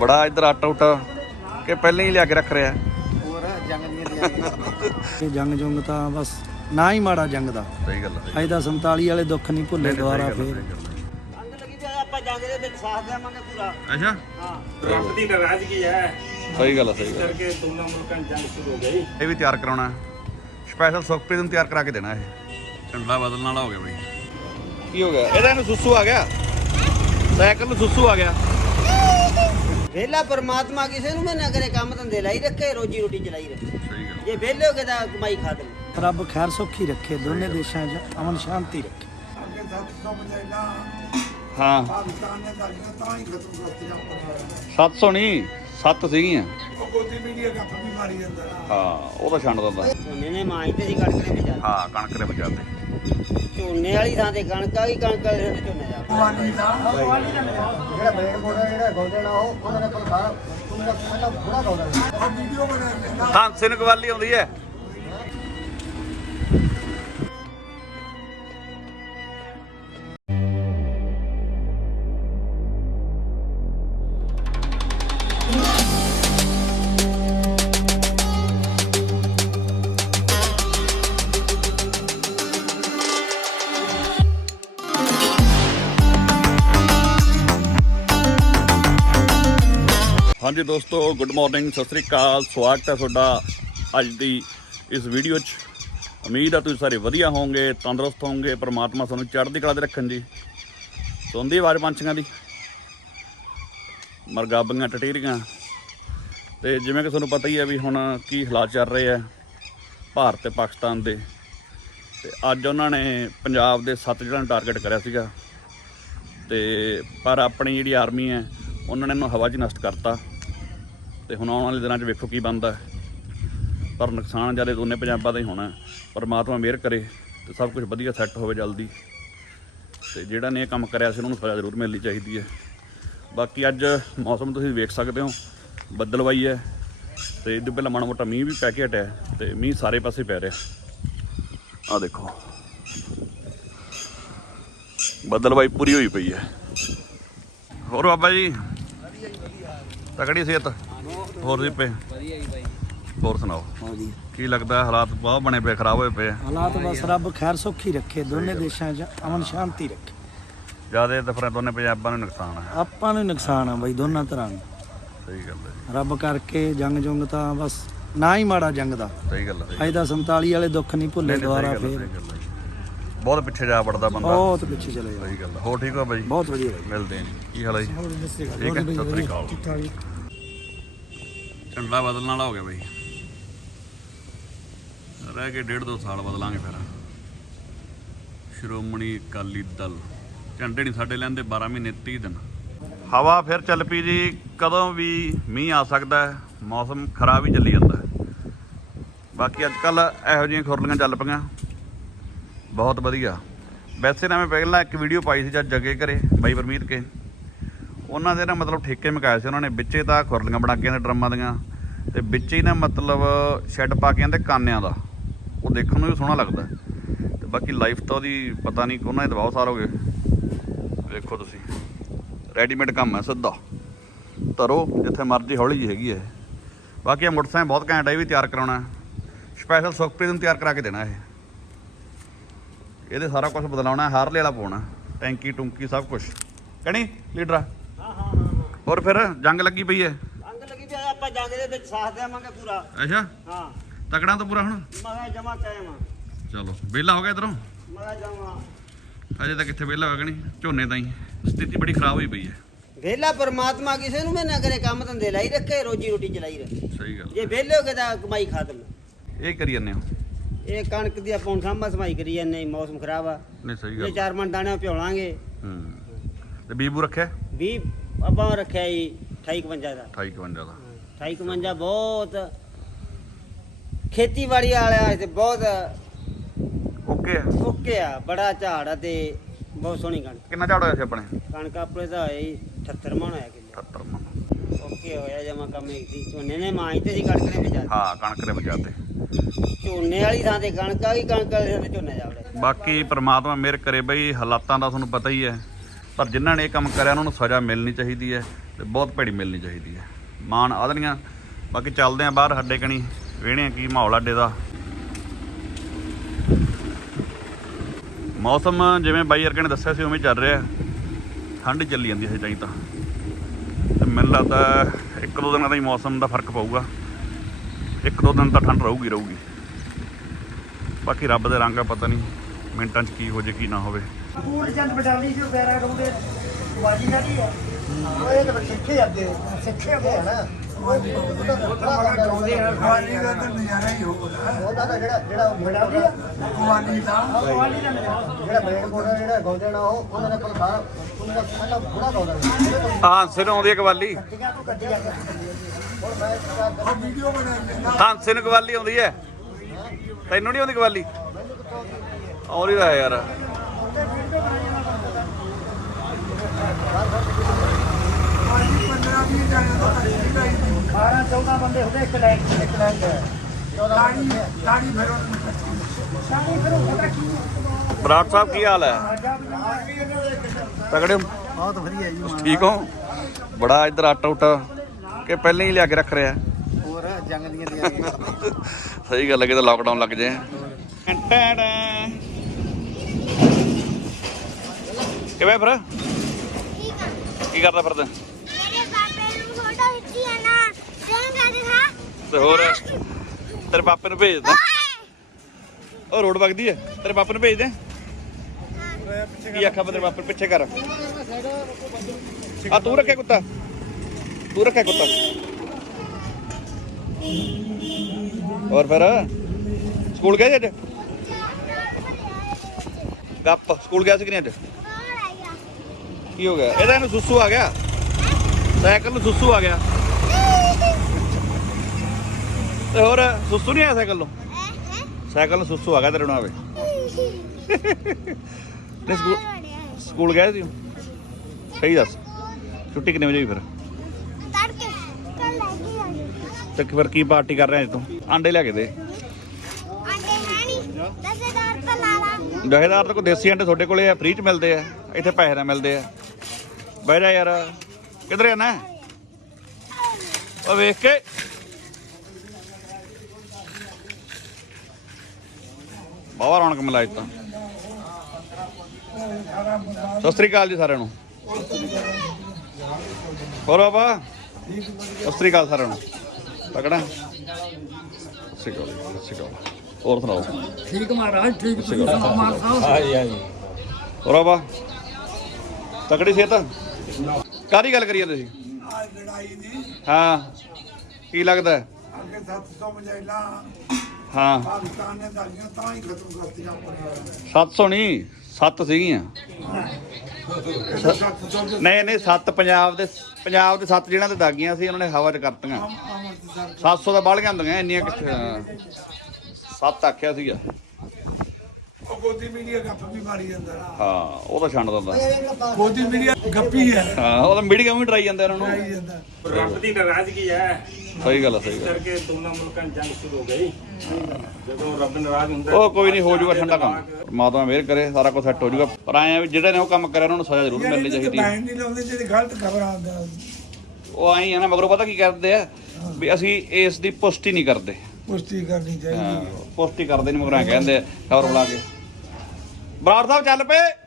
ਬੜਾ ਇੱਧਰ ਆਟਾ ਉਟਾ ਕਿ ਪਹਿਲਾਂ ਹੀ ਲਿਆ ਕੇ ਰੱਖ ਰਿਹਾ। ਹੋਰ ਜੰਗ ਦੀਆਂ ਜੰਗ ਜੁੰਗ ਤਾਂ ਬਸ ਨਾ ਹੀ ਮਾੜਾ ਜੰਗ ਦਾ। ਸਹੀ ਗੱਲ ਹੈ ਅੱਜ ਦਾ 47 ਵਾਲੇ ਦੁੱਖ ਨਹੀਂ ਭੁੱਲੇ ਦੁਬਾਰਾ ਫੇਰ। ਅੰਗ ਲੱਗੀ ਤੇ ਆਪਾਂ ਜੰਗ ਦੇ ਵਿੱਚ ਸਾਥ ਦੇਵਾਂਗੇ ਪੂਰਾ। ਅੱਛਾ। ਹਾਂ। ਦੀ ਨਾਰਾਜ਼ਗੀ ਹੈ। ਸਹੀ ਗੱਲ ਹੈ ਸਹੀ ਗੱਲ। ਕਰਕੇ ਦੋਨਾਂ ਮੁਲਕਾਂ 'ਚ ਜੰਗ ਸ਼ੁਰੂ ਹੋ ਗਈ। ਇਹ ਵੀ ਤਿਆਰ ਕਰਾਉਣਾ। ਸਪੈਸ਼ਲ ਸੁਖਪ੍ਰੀਤ ਨੂੰ ਤਿਆਰ ਕਰਾ ਕੇ ਦੇਣਾ ਇਹ। ਝੰਡਾ ਬਦਲਣ ਵਾਲਾ ਹੋ ਗਿਆ ਬਈ। ਕੀ ਹੋ ਗਿਆ? ਇਹਦਾ ਇਹਨੂੰ ਸੁਸੂ ਆ ਗਿਆ। ਸਾਈਕਲ ਨੂੰ ਸੁਸੂ ਆ ਗਿਆ। ਵੇਲਾ ਪਰਮਾਤਮਾ ਕਿਸੇ ਨੂੰ ਮੈਂ ਨਾ ਕਰੇ ਕੰਮ ਧੰਦੇ ਲਾਈ ਰੱਖੇ ਰੋਜੀ ਰੋਟੀ ਚਲਾਈ ਰੱਖੇ। ਜੇ ਵਿਹਲੇ ਹੋ ਕੇ ਤਾਂ ਕਮਾਈ ਖਾ ਦੇ ਰੱਬ ਖੈਰ ਸੁੱਖੀ ਰੱਖੇ ਦੋਨੇ ਦੇਸ਼ਾਂ 'ਚ ਅਮਨ ਸ਼ਾਂਤੀ ਰੱਖੇ। ਹਾਂ। 700 ਨਹੀਂ 7 ਸੀਗੀਆਂ। ਹਾਂ ਉਹ ਤਾਂ ਛੰਡ ਦਿੰਦਾ। ਝੋਨੇ ਨੇ ਮਾਈ ਤੇ ਸੀ ਕਣਕ ਹਾਂ ਕਣਕ ਦੇ ਬਚਾ ਤੇ ਝੋਨੇ ਵਾਲੀ ਥਾਂ ਤੇ ਕਣਕ ਆ ਗਈ ਕਣਕ ਵਾਲੀ ਥਾਂ ਤੇ ਝੋਨੇ ਜਾ ਜਿਹੜਾ ਬੇੜ ਮੋੜਾ ਜਿਹੜਾ ਗੋਡੇ ਨਾਲ ਉਹ ਉਹਨਾਂ ਨੇ ਪਲਕਾਰ ਉਹਨਾਂ ਪਹਿਲਾਂ ਬੁੜਾ ਗੋਡਾ ਤਾਂਸੇ ਨੂੰ ਕਵਾਲੀ ਆਉਂਦੀ ਹੈ। ਹਾਂਜੀ ਦੋਸਤੋ ਗੁੱਡ ਮਾਰਨਿੰਗ ਸਤਿ ਸ੍ਰੀ ਅਕਾਲ। ਸਵਾਗਤ ਹੈ ਤੁਹਾਡਾ ਅੱਜ ਦੀ ਇਸ ਵੀਡੀਓ 'ਚ। ਉਮੀਦ ਆ ਤੁਸੀਂ ਸਾਰੇ ਵਧੀਆ ਹੋਵੋਗੇ, ਤੰਦਰੁਸਤ ਹੋਵੋਗੇ, ਪ੍ਰਮਾਤਮਾ ਤੁਹਾਨੂੰ ਚੜ੍ਹਦੀ ਕਲਾ 'ਤੇ ਰੱਖਣ ਜੀ। ਸੁਣਦੀ ਆਵਾਜ਼ ਪੰਛੀਆਂ ਦੀ? ਮਰਗਾਬੀਆਂ, ਟਟੀਰੀਆਂ। ਤੇ ਜਿਵੇਂ ਕਿ ਤੁਹਾਨੂੰ ਪਤਾ ਹੀ ਹੈ ਵੀ ਹੁਣ ਕੀ ਹਾਲਾਤ ਚੱਲ ਰਹੇ ਆ ਭਾਰਤ ਤੇ ਪਾਕਿਸਤਾਨ ਦੇ। ਤੇ ਅੱਜ ਉਹਨਾਂ ਨੇ ਪੰਜਾਬ ਦੇ ਸੱਤ ਜ਼ਿਲ੍ਹਿਆਂ ਨੂੰ ਟਾਰਗੇਟ ਕਰਿਆ ਸੀਗਾ। ਤੇ ਪਰ ਆਪਣੀ ਜਿਹੜੀ ਆਰਮੀ ਹੈ, ਉਹਨਾਂ ਨੇ ਇਹਨੂੰ ਹਵਾ 'ਚ ਨਸ਼ਟ ਕਰਤਾ। ਤੇ ਹੁਣ ਆਉਣ ਵਾਲੇ ਦਿਨਾਂ 'ਚ ਵੇਖੋ ਕੀ ਬਣਦਾ ਪਰ ਨੁਕਸਾਨ ਜ਼ਿਆਦਾ ਦੋਨੇ ਪੰਜਾਬਾਂ ਦਾ ਹੀ ਹੋਣਾ ਪਰਮਾਤਮਾ ਮਿਹਰ ਕਰੇ ਤੇ ਸਭ ਕੁਝ ਵਧੀਆ ਸੈੱਟ ਹੋਵੇ ਜਲਦੀ। ਤੇ ਜਿਹੜਾ ਨੇ ਇਹ ਕੰਮ ਕਰਿਆ ਸੀ, ਉਹਨੂੰ ਸਜ਼ਾ ਜ਼ਰੂਰ ਮਿਲਣੀ ਚਾਹੀਦੀ ਹੈ। ਬਾਕੀ ਅੱਜ ਮੌਸਮ ਤੁਸੀਂ ਵੇਖ ਸਕਦੇ ਹੋ ਬੱਦਲਵਾਈ ਹੈ ਤੇ ਇਹਦੇ ਪਹਿਲਾਂ ਮਾੜਾ ਮੋਟਾ ਮੀਂਹ ਵੀ ਪੈ ਕੇ ਹਟਿਆ ਹੈ ਤੇ ਮੀਂਹ ਸਾਰੇ ਪਾਸੇ ਪੈ ਰਿਹਾ ਆ ਦੇਖੋ। ਬੱਦਲਵਾਈ ਪੂਰੀ ਹੋਈ ਪਈ ਹੈ। ਹੋਰ ਬਾਬਾ ਜੀ, ਤਕੜੀ ਸਿਹਤ। ਹੋਰ ਜੀ ਪਏ? ਵਧੀਆ ਜੀ ਬਾਈ ਹੋਰ ਸੁਣਾਓ? ਕੀ ਲੱਗਦਾ ਹਾਲਾਤ ਬਹੁਤ ਬਣੇ ਪਏ ਖਰਾਬ ਹੋਏ ਪਏ ਆ? ਹਾਲਾਤ ਬਸ ਰੱਬ ਖੈਰ ਸੁੱਖੀ ਰੱਖੇ ਦੋਨੇ ਦੇਸ਼ਾਂ 'ਚ ਅਮਨ ਸ਼ਾਂਤੀ ਰੱਖੇ। ਜ਼ਿਆਦਾ ਤਾਂ ਫਿਰ ਦੋਨੇ ਪੰਜਾਬਾਂ ਨੂੰ ਨੁਕਸਾਨ ਹੈ ਆਪਾਂ ਨੂੰ ਹੀ ਨੁਕਸਾਨ ਆ ਬਾਈ ਦੋਨਾਂ ਤਰ੍ਹਾਂ ਸਹੀ ਗੱਲ ਹੈ ਜੀ। ਰੱਬ ਕਰਕੇ ਜੰਗ ਜੁੰਗ ਤਾਂ ਬਸ ਨਾ ਹੀ ਮਾੜਾ ਜੰਗ ਦਾ। ਸਹੀ ਗੱਲ ਹੈ ਸਹੀ ਅੱਜ ਦਾ 47 ਵਾਲੇ ਦੁੱਖ ਨਹੀਂ ਭੁੱਲੇ ਗੱਲ ਹੈ, ਫੇਰ। ਸਹੀ ਗੱਲ ਹੈ ਜੀ। ਬਹੁਤ ਪਿੱਛੇ ਜਾ ਵੜਦਾ ਬੰਦਾ। ਬਹੁਤ ਪਿੱਛੇ ਚਲੇ ਜਾਓ ਸਹੀ ਗੱਲ ਹੈ। ਹੋਰ ਠੀਕ ਹੋ ਬਾਈ? ਬਹੁਤ ਵਧੀਆ ਬਾਈ। ਮਿਲਦੇ ਹਾਂ ਜੀ। ਕੀ ਹਾਲ ਹੈ ਜੀ? ਠੀਕ ਹੈ ਸਤਿ ਸ੍ਰੀ ਅਕਾਲ। ਝੰਡਾ ਬਦਲਣ ਵਾਲਾ ਹੋ ਗਿਆ ਬਾਈ। ਰਹਿ ਕੇ ਡੇਢ ਦੋ ਸਾਲ ਬਦਲਾਂਗੇ ਫਿਰ। ਸ਼੍ਰੋਮਣੀ ਅਕਾਲੀ ਦਲ। ਝੰਡੇ ਨਹੀਂ ਸਾਡੇ ਲੈਂਦੇ 12 ਮਹੀਨੇ 30 ਦਿਨ। ਹਵਾ ਫਿਰ ਚੱਲ ਪਈ ਜੀ, ਕਦੋਂ ਵੀ ਮੀਂਹ ਆ ਸਕਦਾ ਹੈ, ਮੌਸਮ ਖਰਾਬ ਹੀ ਚੱਲੀ ਜਾਂਦਾ ਬਾਕੀ ਅੱਜ ਕੱਲ ਇਹੋ ਜਿਹੀਆਂ ਖੁਰਲੀਆਂ ਚੱਲ ਪਈਆਂ। ਬਹੁਤ ਵਧੀਆ। ਵੈਸੇ ਨਾ ਮੈਂ ਪਹਿਲਾਂ ਇੱਕ ਵੀਡੀਓ ਪਾਈ ਸੀ ਜਦ ਜੱਗੇ ਘਰੇ, ਬਾਈ ਪਰਮੀਤ ਕੇ। ਉਹਨਾਂ ਦੇ ਨਾ ਮਤਲਬ ਠੇਕੇ ਮਕਾਏ ਸੀ ਉਹਨਾਂ ਨੇ, ਵਿੱਚੇ ਤਾਂ ਖੁਰਲੀਆਂ ਬਣਾ ਕੇ ਆਂਦੇ ਡਰਮਾਂ ਦੀਆਂ। ਤੇ ਵਿੱਚੇ ਹੀ ਨਾ ਮਤਲਬ ਸ਼ੈੱਡ ਪਾ ਕੇ ਆਂਦੇ ਕਾਨਿਆਂ ਦਾ। ਉਹ ਦੇਖਣ ਨੂੰ ਵੀ ਸੋਹਣਾ ਲੱਗਦਾ। ਤੇ ਬਾਕੀ ਲਾਈਫ ਤਾਂ ਉਹਦੀ ਪਤਾ ਨਹੀਂ ਉਹਨਾਂ ਦੇ ਬਹੁਤ ਸਾਲ ਹੋ ਗਏ। ਵੇਖੋ ਤੁਸੀਂ। ਰੈਡੀਮੇਡ ਕੰਮ ਹੈ ਸਿੱਧਾ। ਤਰੋ ਜਿੱਥੇ ਮਰਜ਼ੀ ਹੌਲੀ ਜੀ ਹੈਗੀ ਹੈ ਬਾਕੀ ਇਹ ਮੋਟਰਸਾਈਕਲ ਬਹੁਤ ਘੈਂਟ ਹੈ ਇਹ ਵੀ ਤਿਆਰ ਕਰਾਉਣਾ ਸਪੈਸ਼ਲ ਸੁਖਪ੍ਰੀਤ ਨੂੰ ਤਿਆਰ ਕਰਾ ਕੇ ਦੇਣਾ ਇਹ। ਇਹਦੇ ਸਾਰਾ ਕੁਝ ਬਦਲਾਉਣਾ ਹਾਰਲੇ ਵਾਲਾ ਪਾਉਣਾ ਟੈਂਕੀ ਟੁੰਕੀ ਸਭ ਕੁਝ ਕਣੀ ਲੀਡਰਾ? ਹਾਂ ਹਾਂ ਹਾਂ। ਹੋਰ ਫਿਰ ਜੰਗ ਲੱਗੀ ਪਈ ਹੈ। ਆਪਾਂ ਜੰਗ ਦੇ ਵਿੱਚ ਸਾਥ ਦੇਵਾਂਗੇ ਪੂਰਾ। ਅੱਛਾ? ਹਾਂ। ਤਕੜਾ ਤਾਂ ਪੂਰਾ ਹੁਣ? ਮੈਂ ਜਮਾ ਕਾਇਮ ਚਲੋ ਵਿਹਲਾ ਹੋ ਗਿਆ ਇਧਰੋਂ? ਮੈਂ ਜਮਾ। ਅਜੇ ਤਾਂ ਕਿੱਥੇ ਵਿਹਲਾ ਹੋਗਾ ਨਹੀਂ? ਝੋਨੇ ਤਾਂ ਹੀ ਸਥਿਤੀ ਬੜੀ ਖਰਾਬ ਹੋਈ ਪਈ ਹੈ। ਵੇਲਾ ਪਰਮਾਤਮਾ ਕਿਸੇ ਨੂੰ ਮੈਂ ਨਾ ਕਰੇ ਕੰਮ ਧੰਦੇ ਲਾਈ ਰੱਖੇ ਰੋਜੀ ਰੋਟੀ ਚਲਾਈ ਰੱਖੇ। ਸਹੀ ਗੱਲ ਜੇ ਵਿਹਲੇ ਹੋ ਕੇ ਤਾਂ ਕਮਾਈ ਖਾ ਦੇ ਇਹ ਕਰੀ ਜਾਂਦੇ ਹੋ? ਇਹ ਕਣਕ ਦੀ ਆਪਾਂ ਹੁਣ ਸਾਂਭਾ ਸਮਾਈ ਕਰੀ ਜਾਂਦੇ ਮੌਸਮ ਖਰਾਬ ਆ। ਨਹੀਂ ਸਹੀ ਇਹ ਗੱਲ ਚਾਰ ਮਣ ਦਾਣੇ ਪਿਉਲਾਂਗੇ। ਹੂੰ। ਤੇ ਬੀਬੂ ਰੱਖਿਆ? 20 ਆਪਾਂ ਰੱਖਿਆ ਜੀ 28 51 ਦਾ। 28 51 ਦਾ। 28 51 ਬਹੁਤ। ਖੇਤੀਬਾੜੀ ਵਾਲਿਆ ਤੇ ਬਹੁਤ ਓਕੇ ਆ। ਓਕੇ ਆ ਬੜਾ ਝਾੜ ਆ ਤੇ ਬਹੁਤ ਸੋਹਣੀ ਕਣਕ। ਕਿੰਨਾ ਝਾੜ ਹੋਇਆ ਸੀ ਆਪਣੇ? ਕਣਕ ਆਪਣੇ ਦਾ ਹੋਇਆ ਜੀ 78 ਮਣ ਹੋਇਆ ਕਿੱਲੇ। 78 ਮਣ। ਓਕੇ ਹੋਇਆ ਜਮਾ ਕੰਮ ਇੱਕ ਸੀ ਝੋਨੇ ਨੇ ਮਾਈ ਤੇ ਸੀ ਕਣਕ ਨੇ ਵਿਚਾਰ ਹਾਂ ਕਣਕ ਦੇ ਬਚਾਤੇ ਝੋਨੇ ਵਾਲੀ ਥਾਂ ਤੇ ਕਣਕ ਆ ਗਈ ਕਣਕ ਵਾਲੀ ਥਾਂ ਤੇ ਝੋਨੇ ਜਾਵੜੇ ਬਾਕੀ ਪ੍ਰਮਾਤਮਾ ਮਿਹਰ ਕਰੇ ਬਈ ਹਾਲਾਤਾਂ ਦਾ ਤੁਹਾਨੂੰ ਪਤਾ ਹੀ ਹੈ। ਪਰ ਜਿਨ੍ਹਾਂ ਨੇ ਇਹ ਕੰਮ ਕਰਿਆ ਉਹਨਾਂ ਨੂੰ ਸਜ਼ਾ ਮਿਲਣੀ ਚਾਹੀਦੀ ਹੈ ਤੇ ਬਹੁਤ ਭੈੜੀ ਮਿਲਣੀ ਚਾਹੀਦੀ ਹੈ। ਮਾਨ ਆਦਲੀਆਂ ਬਾਕੀ ਚੱਲਦੇ ਆ ਬਾਹਰ ਹੱਡੇ ਕਣੀ। ਵੇਹਣੇ ਕੀ ਮਾਹੌਲ ਅੱਡੇ ਦਾ। ਮੌਸਮ ਜਿਵੇਂ ਬਾਈ ਅਰਕੇ ਨੇ ਦੱਸਿਆ ਸੀ, ਉਵੇਂ ਚੱਲ ਰਿਹਾ। ਠੰਡ ਚੱਲੀ ਜਾਂਦੀ ਹੈ ਤਾਈਂ ਤਾਂ। ਤੇ ਮੈਨੂੰ ਲੱਗਦਾ ਇੱਕ ਦੋ ਦਿਨਾਂ ਦਾ ਹੀ ਮੌਸਮ ਦਾ ਫ਼ਰਕ ਪਊਗਾ। ਇੱਕ ਦੋ ਦਿਨ ਤਾਂ ਠੰਡ ਰਹੂਗੀ ਰਹੂਗੀ। ਬਾਕੀ ਰੱਬ ਦੇ ਰੰਗ ਆ, ਪਤਾ ਨਹੀਂ ਮਿੰਟਾਂ 'ਚ ਕੀ ਹੋ ਜੇ, ਕੀ ਨਾ ਹੋਵੇ। ਕੂੜ ਚੰਦ ਬਟਾਲੀ ਜੋ ਬੈਰਾ ਰੋਡੇ ਬਾਜੀ ਜਾਂਦੀ ਆ। ਉਹ ਇਹ ਤਾਂ ਸਿੱਖੇ ਜਾਂਦੇ ਸਿੱਖੇ ਹੁੰਦੇ ਆ ਨਾ ਕੁਆਲੀ ਦਾ ਤਾਂ ਨਜ਼ਾਰਾ ਹੀ ਹੋਊਗਾ ਉਹਦਾ ਤਾਂ ਜਿਹੜਾ ਜਿਹੜਾ ਬਟਾਲੀ ਕੁਆਲੀ ਦਾ ਜਿਹੜਾ ਮੇਨ ਕੋਡਾ ਜਿਹੜਾ ਗਾਉਂਦੇ ਨਾ ਉਹ ਉਹਨਾਂ ਨੇ ਪਰ ਸਾਰਾ ਉਹਨਾਂ ਦਾ ਪਹਿਲਾਂ ਬੁੜਾ ਗਾਉਂਦਾ ਹਾਂ, ਸਿਰ ਆਉਂਦੀ ਕਵਾਲੀ ਗੱਡੀਆਂ ਤੋਂ ਗੱਡੀਆਂ ਉਹ ਵੀਡੀਓ ਬਣਾ ਲੈਂਦਾ ਹਾਂਸੇ ਕਵਾਲੀ ਆਉਂਦੀ ਹੈ। ਤੈਨੂੰ ਨਹੀਂ ਆਉਂਦੀ ਕਵਾਲੀ ਆਉਂਦੀ ਤਾਂ ਹੈ ਯਾਰ ਕੁਆਲੀ 15 20 ਜਾਣੇ ਦਾ ਤਾਂ ਸੀਗਾ ਹੀ ਨਹੀਂ 12 14 ਬੰਦੇ ਹੁੰਦੇ ਇੱਕ ਲਾਈਨ ਇੱਕ ਲਾਈਨ ਤੇ ਦਾੜੀ ਦਾੜੀ ਫਿਰ ਉਹਨੂੰ ਕੱਟੀ ਸਾਡੀ ਫਿਰ ਉਹ ਪਤਾ ਕੀ ਹੈ? ਬਰਾੜ ਸਾਹਿਬ ਕੀ ਹਾਲ ਹੈ? ਤਗੜੇ? ਬਹੁਤ ਵਧੀਆ ਜੀ ਠੀਕ ਹੋ? ਬੜਾ ਇੱਧਰ ਆਟਾ ਉਟਾ ਕਿ ਪਹਿਲਾਂ ਹੀ ਲਿਆ ਕੇ ਰੱਖ ਰਿਹਾ? ਹੋਰ ਜੰਗ ਦੀਆਂ ਦੀਆਂ ਸਹੀ ਗੱਲ ਹੈ ਕਿਤੇ ਲਾਕਡਾਊਨ ਲੱਗ ਜਾਏ ਕਿਵੇਂ ਫਿਰ ਕੀ ਕਰਦਾ ਫਿਰਦਾ ਮੇਰੇ ਪਾਪੇ ਨੂੰ ਫੋਟੋ ਖਿੱਚੀ ਹੈ ਨਾ ਦੇਂਗਾ ਦਿਖਾ ਤੇ ਹੋਰ ਤੇਰੇ ਪਾਪੇ ਨੂੰ ਭੇਜ ਦੇ। ਉਹ ਰੋਡ ਵਗਦੀ ਹੈ, ਤੇਰੇ ਪਾਪੇ ਨੂੰ ਭੇਜ ਦੇ। ਕੀ ਆਖਾ ਤੇਰੇ ਪਾਪੇ ਪਿੱਛੇ ਕਰ। ਆ ਤੂੰ ਰੱਖਿਆ ਕੁੱਤਾ। ਤੂੰ ਰੱਖਿਆ ਕੁੱਤਾ। ਹੋਰ ਫਿਰ? ਸਕੂਲ ਗਏ ਸੀ ਅੱਜ? ਗੱਪ। ਸਕੂਲ ਗਿਆ ਸੀ ਕਿ ਨਹੀਂ ਅੱਜ? ਕੀ ਹੋ ਗਿਆ? ਇਹਦਾ ਇਹਨੂੰ ਸੁਸੂ ਆ ਗਿਆ। ਸਾਈਕਲ ਨੂੰ ਸੁਸੂ ਆ ਗਿਆ। ਤੇ ਹੋਰ ਸੁਸੂ ਨਹੀਂ ਆਇਆ ਸਾਈਕਲ ਨੂੰ ਸਾਈਕਲ ਨੂੰ ਸੁਸੂ ਆ ਗਿਆ ਤੇਰੇ ਨੂੰ ਆਵੇ ਨਹੀਂ ਸਕੂਲ ਸਕੂਲ ਗਏ ਸੀ? ਸਹੀ ਦੱਸ। ਛੁੱਟੀ ਕਿੰਨੇ ਵਜੇ ਹੋਈ ਫਿਰ? ਤੇ ਫਿਰ ਕੀ ਪਾਰਟੀ ਕਰ ਰਿਹਾ ਅੱਜ ਤੂੰ? ਆਂਡੇ ਲਿਆ ਕੇ ਦੇ। ਹੈ ਨਹੀਂ ਦਸੇਦਾਰ ਤਾਂ ਲਾ ਲਾ। ਤਾਂ ਕੋਈ ਦੇਸੀ ਆਂਡੇ ਤੁਹਾਡੇ ਕੋਲੇ ਆ ਫ੍ਰੀ ਚ ਮਿਲਦੇ ਆ। ਇੱਥੇ ਪੈਸੇ ਨਾਲ ਮਿਲਦੇ ਆ। ਬਹਿ ਜਾ ਯਾਰ। ਕਿੱਧਰ ਜਾਣਾ ਉਹ ਵੇਖ ਕੇ ਬਾਵਾ ਰੌਣਕ ਮਿਲਾ ਤਾਂ। ਸਤਿ ਸ੍ਰੀ ਅਕਾਲ ਜੀ ਸਾਰਿਆਂ ਨੂੰ। ਹੋਰ ਬਾਬਾ? ਸਤਿ ਸ੍ਰੀ ਅਕਾਲ ਸਾਰਿਆਂ ਨੂੰ। ਤਕੜਾ। ਸਤਿ ਸ੍ਰੀ ਅਕਾਲ ਸਤਿ ਸ੍ਰੀ ਅਕਾਲ। ਹੋਰ ਸੁਣਾਓ? ਠੀਕ ਮਹਾਰਾਜ ਠੀਕ ਤੁਸੀਂ ਸਹੀ ਗੱਲ। ਸੁਣਾਓ ਮਾਰ ਸਾਹਿਬ? ਹੋਰ ਬਾਬਾ? ਤਕੜੀ ਸਿਹਤ? ਕਾਦੀ ਗੱਲ ਕਰੀਏ ਤੁਸੀਂ ਆ ਲੜਾਈ ਦੀ। ਹਾਂ ਕੀ ਲੱਗਦਾ? ਹੈ? ਅੱਗੇ 700 ਮਜਾਇਲਾਂ ਹਾਂ। ਪਾਕਿਸਤਾਨ ਨੇ ਦਾਲੀਆਂ ਤਾਂ ਹੀ ਖਤਮ ਕਰਤੀਆਂ ਆਪਣੀਆਂ 700 ਨਹੀਂ 7 ਸੀਗੀਆਂ 700 ਨਹੀਂ ਨਹੀਂ 7 ਪੰਜਾਬ ਦੇ ਪੰਜਾਬ ਦੇ 7 ਜਿਹੜਾਂ ਤੇ ਦਾਗੀਆਂ ਸੀ ਉਹਨਾਂ ਨੇ ਹਵਾ 'ਚ ਕਰਤੀਆਂ। ਅਮਰਤਸਰ 700 ਦਾ ਬਾਲੀਆਂ ਹੁੰਦੀਆਂ ਇੰਨੀਆਂ ਕਿੱਥੇ 7 ਆਖਿਆ ਸੀਗਾ। ਗੋਦੀ ਮੀਡੀਆ ਗੱਪ ਵੀ ਮਾਰੀ ਜਾਂਦਾ। ਹਾਂ ਉਹ ਤਾਂ ਛੰਡ ਦਿੰਦਾ। ਗੋਦੀ ਮੀਡੀਆ ਗੱਪੀ ਹੈ। ਹਾਂ ਉਹ ਤਾਂ ਮੀਡੀਆ ਵੀ ਡਰਾਈ ਜਾਂਦੇ ਉਹਨਾਂ ਨੂੰ। ਜਾਂਦਾ। ਰੱਬ ਦੀ ਨਾਰਾਜ਼ਗੀ ਹੈ। ਸਹੀ ਗੱਲ ਆ ਸਹੀ ਗੱਲ ਕਰਕੇ ਦੋਨਾਂ ਮੁਲਕਾਂ 'ਚ ਜੰਗ ਸ਼ੁਰੂ ਹੋ ਗਈ। ਜਦੋਂ ਰੱਬ ਨਾਰਾਜ਼ ਹੁੰਦਾ ਉਹ ਕੋਈ ਨਹੀਂ ਹੋ ਜਾਊਗਾ ਠੰਡਾ ਕੰਮ। ਪਰਮਾਤਮਾ ਮਿਹਰ ਕਰੇ ਸਾਰਾ ਕੁਝ ਸੈੱਟ ਹੋ ਜਾਊਗਾ। ਪਰ ਆਏ ਆ ਵੀ ਜਿਹੜੇ ਨੇ ਉਹ ਕੰਮ ਕਰਿਆ ਉਹਨਾਂ ਨੂੰ ਸਜ਼ਾ ਜ਼ਰੂਰ ਮਿਲਣੀ ਚਾਹੀਦੀ ਹੈ। ਲਾਈਨ ਨਹੀਂ ਲਾਉਂਦੇ ਜਿਹੜੇ ਗਲਤ ਖਬਰਾਂ ਆਉਂਦਾ। ਉਹ ਆਈ ਆ ਨਾ ਮਗਰੋਂ ਪਤਾ ਕੀ ਕਰਦੇ ਆ? ਵੀ ਅਸੀਂ ਇਸ ਦੀ ਪੁਸ਼ਟੀ ਨਹੀਂ ਕਰਦੇ। ਪੁਸ਼ਟੀ ਕਰਨੀ ਚਾਹੀਦੀ ਹੈ ਪੁਸ਼ਟੀ ਕਰਦੇ ਨਹੀਂ ਮਗਰੋਂ ਕਹਿੰਦੇ ਆ ਖਬਰ ਬੁਲਾ ਕੇ। ਬਰਾੜ ਸਾਹਿਬ ਚੱਲ ਪਏ।